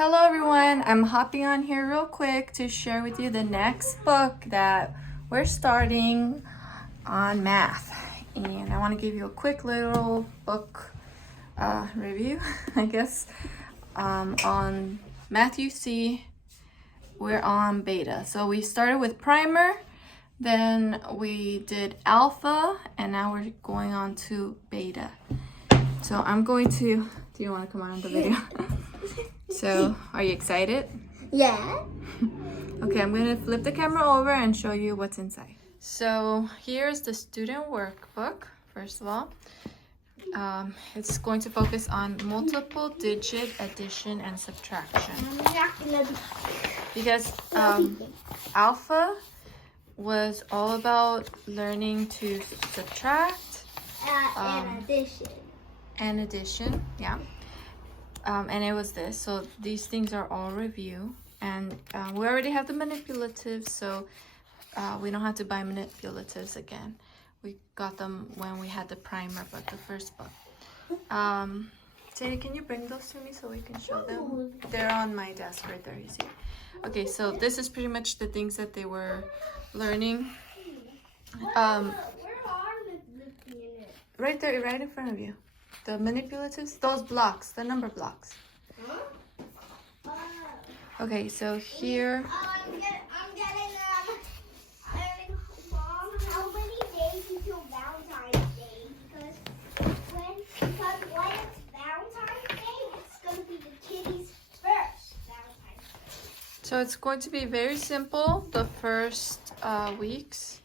Hello everyone, I'm hopping on here real quick to share with you the next book that we're starting on math. And I want to give you a quick little book review, I guess, on Matthew C. We're on beta. So we started with primer, then we did alpha, and now we're going on to beta. So I'm going to, do you want to come on the video? So, are you excited? Yeah. Okay, I'm going to flip the camera over and show you what's inside. So, here's the student workbook, first of all. It's going to focus on multiple digit addition and subtraction. Because alpha was all about learning to subtract and addition. and addition, yeah. And it was this. So these things are all review. And we already have the manipulatives, so we don't have to buy manipulatives again. We got them when we had the primer book, the first book. Sadie, can you bring those to me so we can show them? They're on my desk right there, you see. Okay, so this is pretty much the things that they were learning. Where are the units? Right there, right in front of you. The manipulatives, those blocks, the number blocks. Huh? Okay, so here. I'm getting Mom, how many days until Valentine's Day? Because when it's Valentine's Day, it's gonna be the kitties' first Valentine's Day. So it's going to be very simple the first weeks.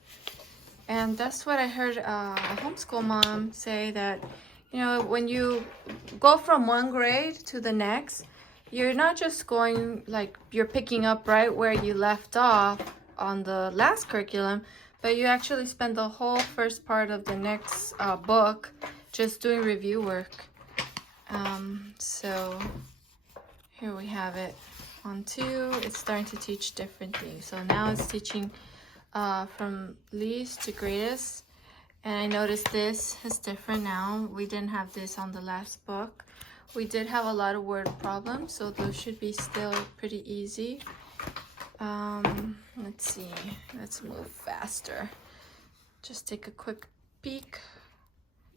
And that's what I heard a homeschool mom say, that you know, when you go from one grade to the next, you're not just going, like, you're picking up right where you left off on the last curriculum, but you actually spend the whole first part of the next book just doing review work. So here we have it. On 2, it's starting to teach different things. So now it's teaching from least to greatest. And I noticed this is different now. We didn't have this on the last book. We did have a lot of word problems, so those should be still pretty easy. Let's see. Let's move faster. Just take a quick peek.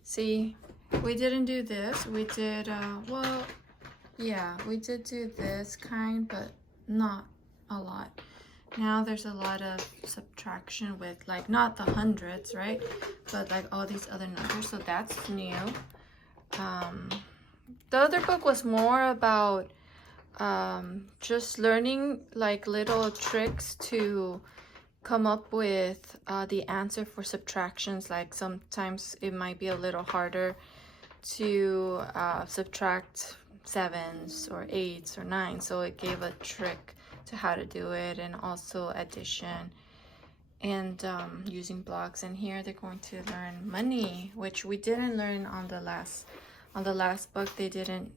See, we didn't do this. We did, well, yeah, we did do this kind, but not a lot. Now there's a lot of subtraction with, like, not the hundreds, right? But like all these other numbers, so that's new. The other book was more about just learning like little tricks to come up with the answer for subtractions. Like sometimes it might be a little harder to subtract 7s or 8s or 9s, so it gave a trick to how to do it, and also addition and using blocks. And here they're going to learn money, which we didn't learn on the last book. They didn't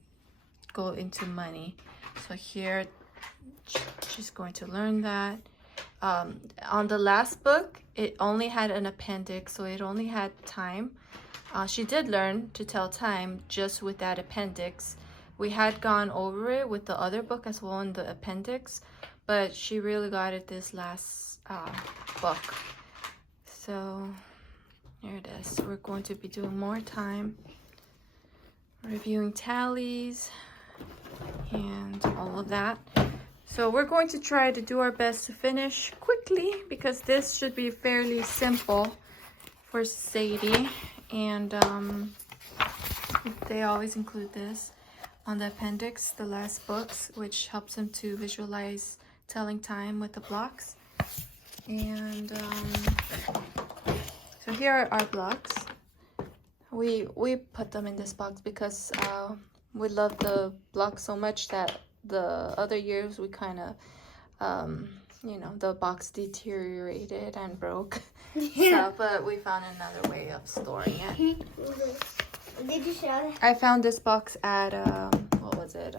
go into money, so here she's going to learn that. On the last book, it only had an appendix, so it only had time. She did learn to tell time just with that appendix. We had gone over it with the other book as well in the appendix, but she really got it this last book. So here it is. We're going to be doing more time, reviewing tallies and all of that. So we're going to try to do our best to finish quickly, because this should be fairly simple for Sadie. And they always include this on the appendix, the last books, which helps them to visualize telling time with the blocks. And so here are our blocks. We put them in this box because we love the blocks so much that the other years we kind of you know, the box deteriorated and broke. So, but we found another way of storing it. Did you show that? I found this box at what was it?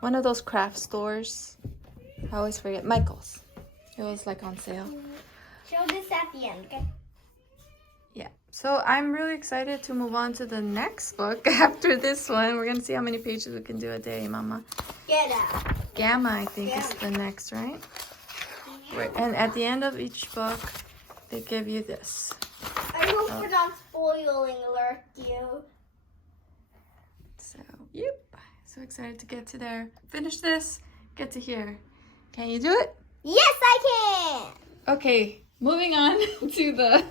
One of those craft stores. I always forget. Michael's. It was like on sale. Show this at the end, okay? Yeah. So I'm really excited to move on to the next book after this one. We're gonna see how many pages we can do a day, Mama. Yeah. Get Gamma, I think, is the next, right? And at the end of each book, they give you this. I hope we're not spoiling alert you. So, yep. So excited to get to there. Finish this, get to here. Can you do it? Yes, I can. Okay, moving on to the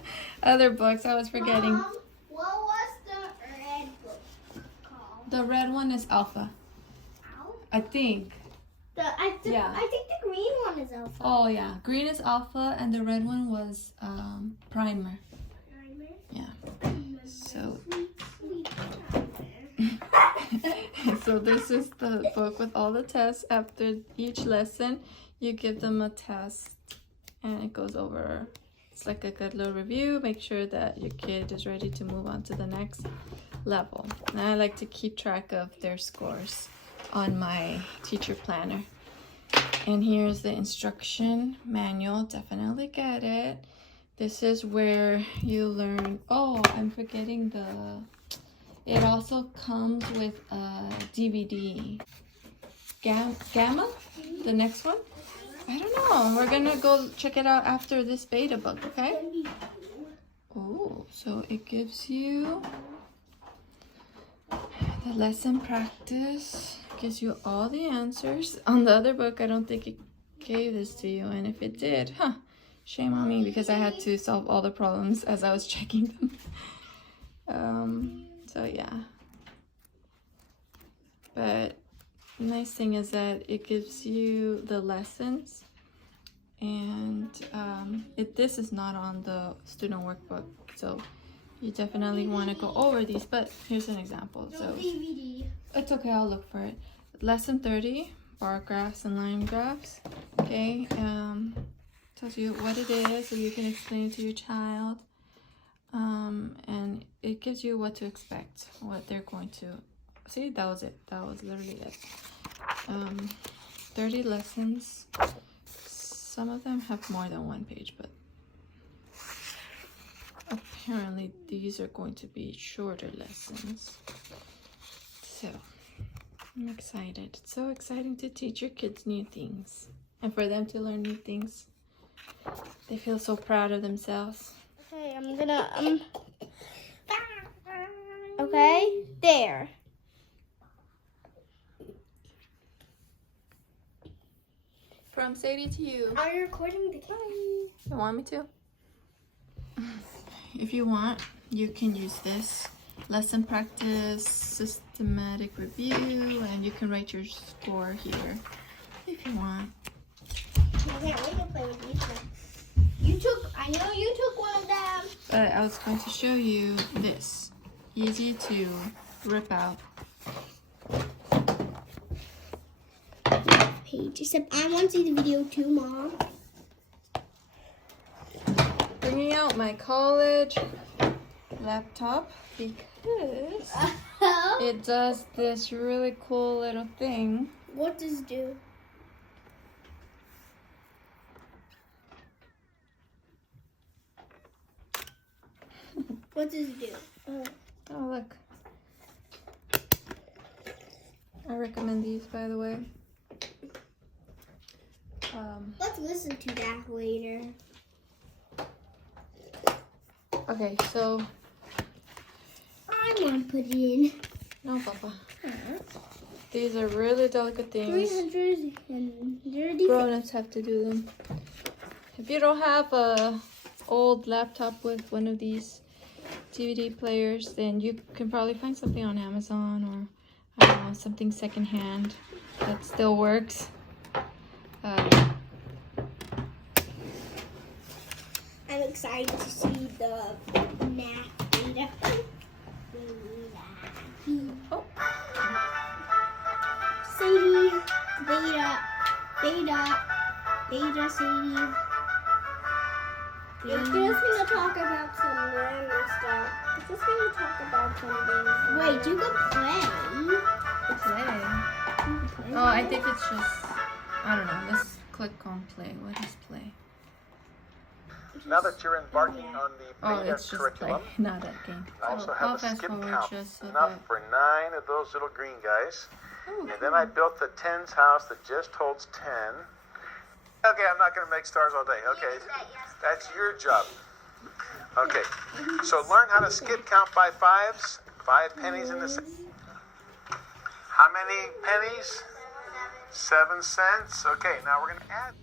other books. I was forgetting. Mom, what was the red book called? The red one is Alpha, Ow. I think. I think the green one is alpha. Oh yeah, green is Alpha and the red one was Primer. Yeah. So Sweet. so this is the book with all the tests. After each lesson, you give them a test and it goes over. It's like a good little review. Make sure that your kid is ready to move on to the next level. And I like to keep track of their scores on my teacher planner. And here's the instruction manual. Definitely get it. This is where you learn. Oh, I'm forgetting it also comes with a DVD. Gamma? The next one? I don't know. We're gonna go check it out after this beta book, okay? Oh, so it gives you the lesson practice. Gives you all the answers. On the other book, I don't think it gave this to you. And if it did, shame on me because I had to solve all the problems as I was checking them. So yeah. But the nice thing is that it gives you the lessons. And this is not on the student workbook. So you definitely want to go over these. But here's an example. So DVD. it's okay, I'll look for it. Lesson 30, bar graphs and line graphs. Okay, tells you what it is so you can explain it to your child. And it gives you what to expect, what they're going to see. That was it. That was literally it. 30 lessons. Some of them have more than one page, but apparently these are going to be shorter lessons. So I'm excited. It's so exciting to teach your kids new things and for them to learn new things. They feel so proud of themselves. Okay, I'm gonna okay, there. From Sadie to you. Are you recording the camera? You want me to? If you want, you can use this. Lesson practice, systematic review, and you can write your score here if you want. I can't wait to play with these ones. I know you took one of them. But I was going to show you this. Easy to rip out. Page, except I want to see the video too, Mom. Bringing out my college laptop because it does this really cool little thing. What does it do? What does it do? Oh, look. I recommend these, by the way. Let's listen to that later. Okay, so... I want to put it in. No, Papa. These are really delicate things. 330. Grown-ups have to do them. If you don't have a old laptop with one of these DVD players, then you can probably find something on Amazon or I don't know, something secondhand that still works. I'm excited to see the NAF beta. Oh. Sadie, beta, Sadie. It's just gonna talk about some random stuff. It's just gonna talk about some things. Wait, you can play. Play. Oh, I think it's just, I don't know. Let's click on play. What is play? Now that you're embarking on the Oh, beta it's just curriculum, play, not a game. I also I'll have a fast skip forward count, just so enough that... for 9 of those little green guys. Oh, And then I built the tens house that just holds 10. Okay, I'm not going to make stars all day. Okay, that's your job. Okay, so learn how to skip count by fives. 5 pennies in the center. How many pennies? 7 cents. Okay, now we're going to add.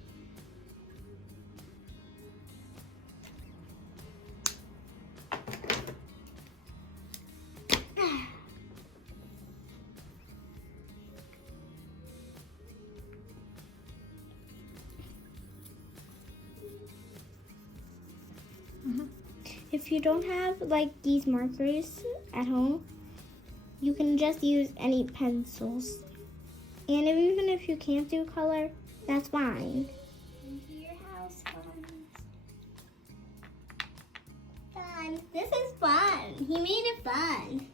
If you don't have like these markers at home, you can just use any pencils. And even if you can't do color, that's fine. Your house fun. This is fun. He made it fun.